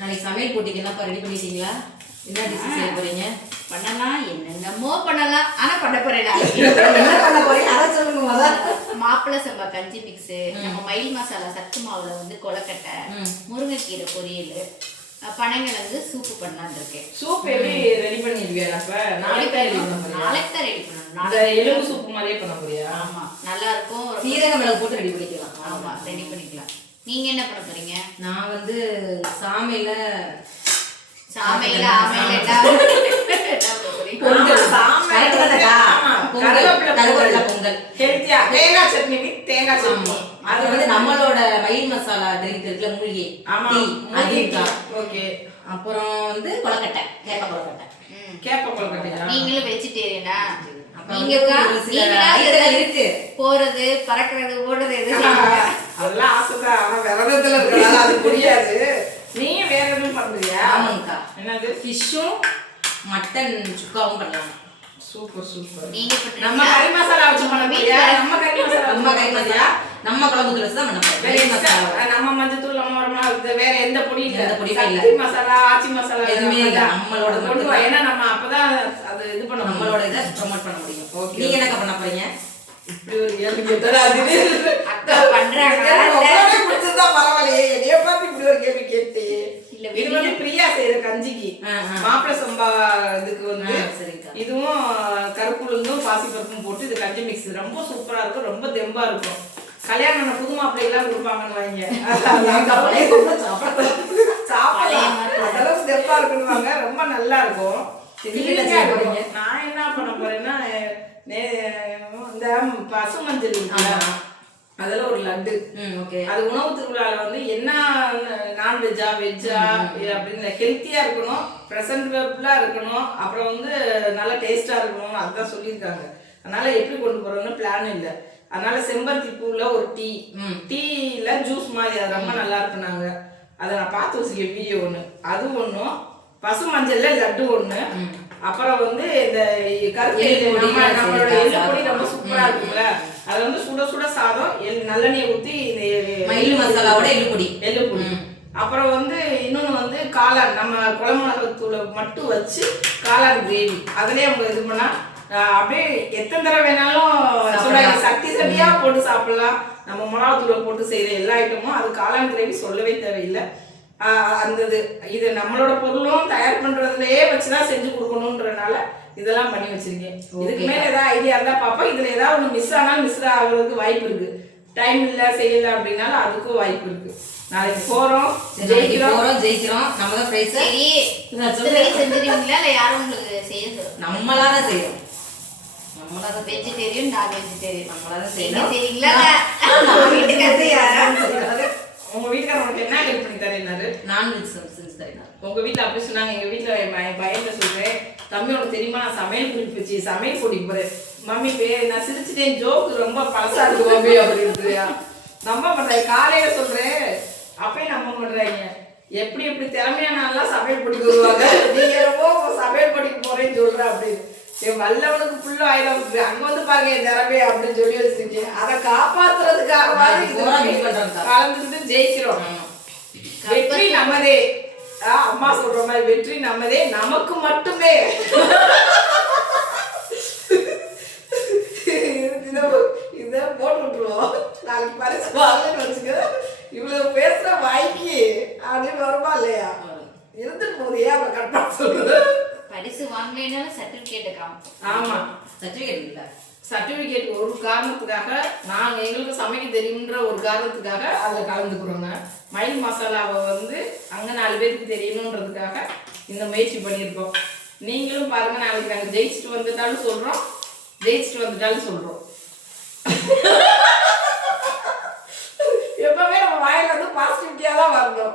நாளைக்கு சமையல் போட்டிக்கு என்னப்பா ரெடி பண்ணிட்டீங்களா? என்ன டிஷ் செய்ய போறீங்க? பண்ணலாம், என்னென்னமோ பண்ணலாம். ஆனா பண்ண போறேன். என்ன பண்ண போறீங்க அதை சொல்லுங்க முதல்ல. மாப்பிள்ளை சம்பா கஞ்சி மிக்ஸ், நம்ம மயில் மசாலா சத்து மாவுல வந்து கொலக்கட்டை, முருங்கைக்கீரை பொரியல், பனங்கிழங்கு சூப்பு பண்ணலான்னு இருக்கேன். சூப் எப்படி ரெடி பண்ணிடுவியா? அப்ப நாளைக்கு தான் ரெடி பண்ணணும். அந்த எலும்பு சூப்பு மாதிரியே பண்ண போறியா? ஆமா, நல்லா இருக்கும். சீரக மிளகு போட்டு ரெடி பண்ணிக்கலாம். ஆமா, ரெடி பண்ணிக்கலாம். நீங்க என்ன பண்ண போறீங்க? நான் வந்து சாமையில ஆமையில பொங்கல் ஹெல்த்தியா தேங்காய் சட்னி வித் தேங்காய் சட்னி. அது வந்து நம்மளோட மயில் மசாலா ட்ரிங்க் இருக்குல்ல, மூலிகை டீ. ஓகே. அப்புறம் வந்து கொலக்கட்டை, கேப்ப கொலக்கட்டை. கேப்ப கொலக்கட்டையா? நீங்களும் வெஜிடேரியனா? நீங்க இருக்கு போறது, பறக்கிறது, ஓடுறது எது? அதெல்லாம் ஆசைதான். ஆனா விரதத்துல இருக்கனால அது புரியாது. நீயும் வேற எதுவும் பண்றியா? ஆமாங்கக்கா. என்னது? ஃபிஷ்ஷும் மட்டன் சுக்காவும் பண்ணலாம். Super super. நீங்க நம்ம கறி மசாலா வச்சு பண்ண போறியா? நம்ம கறி மசாலா நம்ம குழம்பு தூள் தான் பண்ண போறோம். நம்ம மஞ்சத்தூள், நம்ம வரமா வேற எந்த பொடி இல்ல. எந்த பொடியும் இல்ல. சக்தி மசாலா, ஆச்சி மசாலா எதுவுமே இல்ல. நம்மளோட கொண்டு வா. ஏன்னா நம்ம அப்பதான் அது இது பண்ண நம்மளோட இதை ப்ரமோட் பண்ண முடியும். நீங்க என்ன பண்ண போறீங்க? இப்படி ஒரு கேள்வி கேட்டா அக்கா பண்றாங்க. பிடிச்சதுதான் பரவாயில்லையே. என்னைய பார்த்து இப்படி ஒரு கேள்வி கேட்டு இது வந்து பிரியா செய்யற கஞ்சிக்கு மாப்பிள்ளை சம்பா இதுக்கு வந்து இதுவும் கருப்புளுந்தும் பாசிப்பருப்பும் போட்டு இது கஞ்சி மிக்ஸ் ரொம்ப சூப்பரா இருக்கும். ரொம்ப தெம்பா இருக்கும். கல்யாணம் புது மாப்பிள்ளை எல்லாம் கொடுப்பாங்கன்னு வைங்க. அதெல்லாம் தெம்பா இருக்குன்னு ரொம்ப நல்லா இருக்கும். நான் என்ன பண்ண போறேன்னா இந்த பசு மஞ்சள் அதுல ஒரு லட்டு. அது உணவு திருவிழால வந்து என்ன நான்வெஜ்ஜா வெஜ்ஜா அப்படின்னு ஹெல்த்தியா இருக்கணும், ப்ரெசன்டபிளா இருக்கணும், அப்புறம் வந்து நல்லா டேஸ்டா இருக்கணும், அதுதான் சொல்லியிருக்காங்க. அதனால எப்படி கொண்டு போறோம்னு பிளான் இல்லை. அதனால செம்பருத்தி பூல ஒரு டீல ஜூஸ் மாதிரி அது ரொம்ப நல்லா இருக்குனாங்க. அதை நான் பார்த்து வச்சுக்கேன் வீடியோ ஒன்று. அது ஒன்றும், பசு மஞ்சள்ல லட்டு ஒன்று, அப்புறம் வந்து இந்த கருப்பு நம்மளோட எள்ளுப்பொடி ரொம்ப சூப்பரா இருக்கும்ல, அதை வந்து சுட சுட சாதம் நல்லெண்ணெயை ஊற்றி இந்த மயில் மசாலாவோட எள்ளுப்பொடி. அப்புறம் வந்து இன்னொன்று வந்து காளான், நம்ம குழம்பு மிளகாத்தூளை மட்டும் வச்சு காளான் கிரேவி. அதுலேயே அவங்க இது பண்ணா அப்படியே எத்தனை தடவை வேணாலும் சக்தி சட்டியா போட்டு சாப்பிடலாம். நம்ம மிளகாத்தூளை போட்டு செய்யற எல்லா ஐட்டமும் அது காளான் கிரேவி சொல்லவே தேவையில்லை. அந்த இது நம்மளோட பொருளும் தயார் பண்றதுலயே வச்சுதான் செஞ்சு கொடுக்கணும்ன்றனால இதெல்லாம் பண்ணி வச்சிருக்கேன். இதுக்கு மேல ஏதாவது ஐடியா இருந்தா பாப்பா. இதுல ஏதாவது ஒண்ணு மிஸ் ஆனாலும் மிஸ் ஆகுறதுக்கு வாய்ப்பு இருக்கு. டைம் இல்ல செய்யல அப்படின்னாலும் அதுக்கும் வாய்ப்பு இருக்கு. நாளைக்கு போறோம், ஜெயிக்கிறோம். நம்ம தான் பிரைஸ். செஞ்சிருவீங்களா இல்ல யாரும் உங்களுக்கு செய்ய? நம்மளாதான் செய்யணும். நம்மளாதான் வெஜிடேரியன், நான் வெஜிடேரியன். நம்மளாதான் செய்யறீங்களா? உங்க வீட்டுக்கார உனக்கு என்ன ஹெல்ப் பண்ணி தரேன்னாரு? நான்வெஜ் செஞ்சு தரேன். உங்க வீட்டுல அப்படி சொன்னாங்க. எங்க வீட்டுல என் பையன் சொல்றேன், தம்பி உனக்கு தெரியுமா நான் சமையல் குறிப்பு வச்சு சமையல் போட்டிக்கு போறேன். மம்மி நான் சிரிச்சுட்டேன், ஜோக்கு ரொம்ப பழசா இருக்கு மம்மி அப்படின்னு நம்ப பண்றேன். காலையில சொல்றேன், அப்பயும் நம்ப பண்றாங்க. எப்படி எப்படி திறமையானாலாம் சமையல் போட்டிக்கு வருவாங்க, நீங்க ரொம்ப சமையல் போட்டிக்கு போறேன்னு சொல்ற அப்படின்னு. என் வல்லவனுக்கு புல்லு ஆயிரம் அங்க வந்து பாருங்க என் திறமை அப்படின்னு சொல்லி வச்சிருக்கேன். அதை காப்பாத்துறதுக்காக கலந்துட்டு ஜெயிக்கிறோம். வெற்றி நம்மதே. அம்மா சொல்ற மாதிரி வெற்றி நம்மதே, நமக்கு மட்டுமே. இத போட்டு விட்டுருவோம். நாளைக்கு பரிசு வாங்கன்னு வச்சுக்க. இவ்வளவு பேசுற வாய்க்கு அப்படின்னு வருமா இல்லையா? இருந்துட்டு போதே அவ கரெக்டா சொல்லுது. பரிசு வாங்கலைனாலும் சர்டிபிகேட் காமிப்போம். ஆமா, சர்டிபிகேட் இல்ல, சர்டிபிகேட் ஒரு காரணத்துக்காக, நாங்க எங்களுக்கு சமைக்க தெரியுன்ற ஒரு காரணத்துக்காக அதில் கலந்துக்கிறோங்க. மயில் மசாலாவை வந்து அங்க 4 பேருக்கு தெரியணுன்றதுக்காக இந்த முயற்சி பண்ணியிருக்கோம். நீங்களும் பாருங்க, நாளைக்கு நாங்கள் ஜெயிச்சுட்டு வந்துட்டாலும் சொல்றோம். எப்பவுமே நம்ம வாயில வந்து பாசிட்டிவிட்டியா தான் வரணும்.